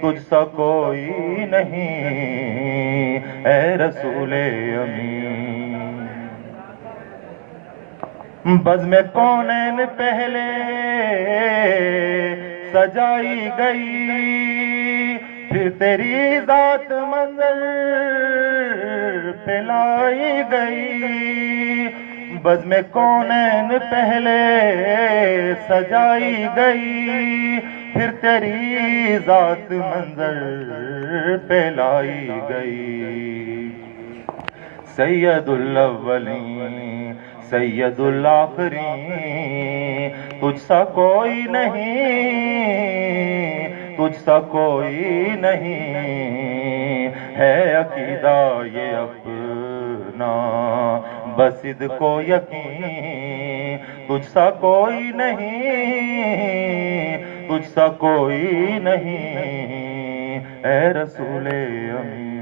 تجھ سا کوئی نہیں اے رسول امین۔ بزم کونین پہلے سجائی گئی، پھر تیری ذات منظر پہ لائی گئی۔ بزم کونین پہلے سجائی گئی، پھر تیری ذات منظر پہ لائی گئی۔ سید الاولین سید الآخرین، تجھ سا کوئی نہیں، تجھ سا کوئی نہیں ہے عقیدہ یہ اپنا بصدق و یقین۔ تجھ سا کوئی نہیں، تجھ سا کوئی نہیں اے رسول امین۔